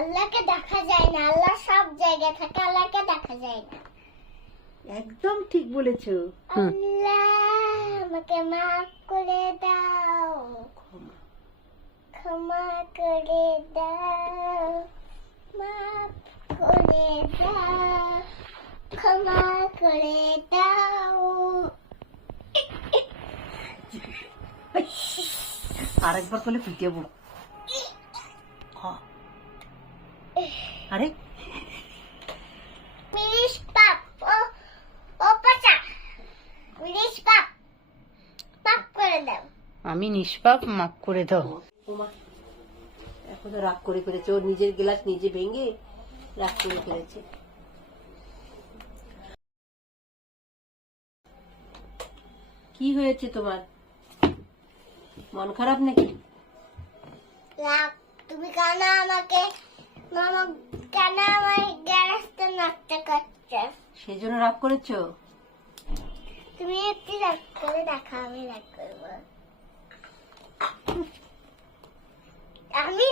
আল্লাহকে দেখা যায় না আল্লাহ সব জায়গায় থাকে আল্লাহকে দেখা যায় না। একদম ঠিক বলেছ। আল্লাহ আমাকে মাফ করে দাও। ক্ষমা। করে দাও। মাফ করে দাও। ক্ষমা করে দাও। আরেকবার করলে পিটিয়ে আরে। মিরিশ পাপ ও ও পাচা মিরিশ পাপ পাপ করে দাও। আমি নিষ্পাপ মাফ করে দাও। এখন রাগ করে ফেলেছে ও নিজের গ্লাস নিজে ভেঙে রাগ করে ফেলেছে। কি হয়েছে তোমার? মন খারাপ নাকি? তুমি কেন আমাকে মামা কেন আমার গ্যাসটা নষ্ট করছ? সেজন্য রাগ করেছ? তুমি একটু রাগ করে দেখা আমি রাগ করব। আমি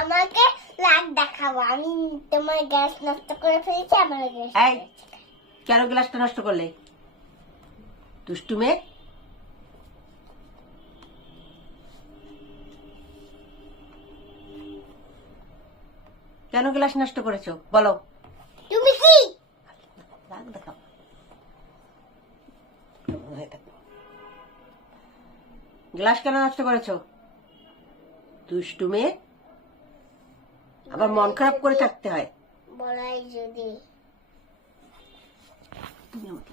আমাকে রাগ দেখাবো। আমি তোমার গ্যাস নষ্ট করে ফেলেছি আমার গ্যাস কেন গ্লাসটা নষ্ট করলে? দুষ্টু মেয়ে? কেন গ্লাস নষ্ট করেছ? বলো। তুমি কি? রাগ দেখাও। গ্লাস কেন নষ্ট করেছ? দুষ্টু মেয়ে। আবার মন খারাপ করে থাকতে হয়। বলাই যদি। তুমি আমাকে।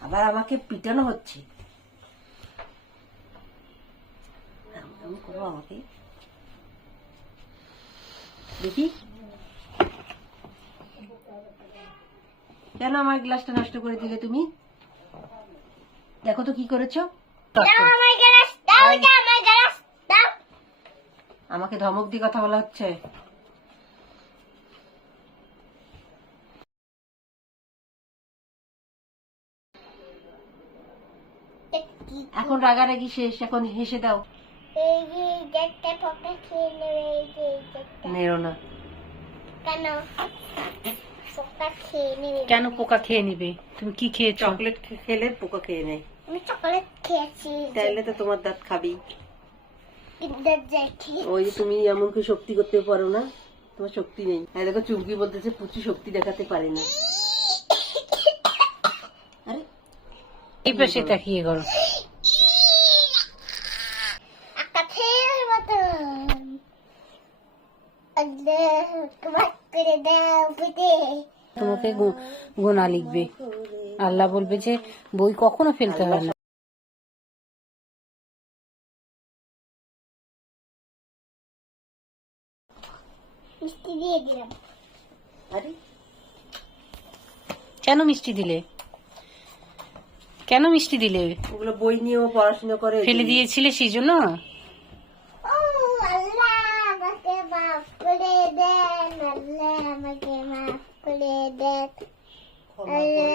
আবার আমাকে পিটানো হচ্ছে। আমাকে দেখি। কেন আমার গ্লাসটা নষ্ট করে দিলে তুমি? দেখো তো কি করেছ? আমাকে ধমক দিয়ে কথা বলা হচ্ছে। এখন রাগারাগি শেষ এখন হেসে দাও। খেয়ে না। কেন? পোকা খেয়ে কেন পোকা খেয়ে নিবে? তুমি কি খেয়েছো? চকলেট খেলে পোকা খেয়ে নেয়। আমি চকলেট খেয়েছি। তাইলে তো তোমার দাঁত খাবি। খেয়ে ওই যে তুমি এমন কি শক্তি করতে পারো না? তোমার শক্তি নেই। আর দেখো চুমকি বলতেছে পুচি শক্তি দেখাতে পারে না। আরে। এই পাশে তাকিয়ে করো একটা খেয়ে মতন করে দাও তোমাকে গোনা লিখবে। আল্লাহ বলবে যে বই কখনো ফেলতে হয় না। মিষ্টি দিয়ে দিলাম। আরে। কেন মিষ্টি দিলে? কেন মিষ্টি দিলে? ওগুলো বই নিয়েও পড়াশোনা করে। ফেলে দিয়েছিলে সেই জন্য ও আল্লাহ আমাকে মাফ করে দেন আল্লাহ আমাকে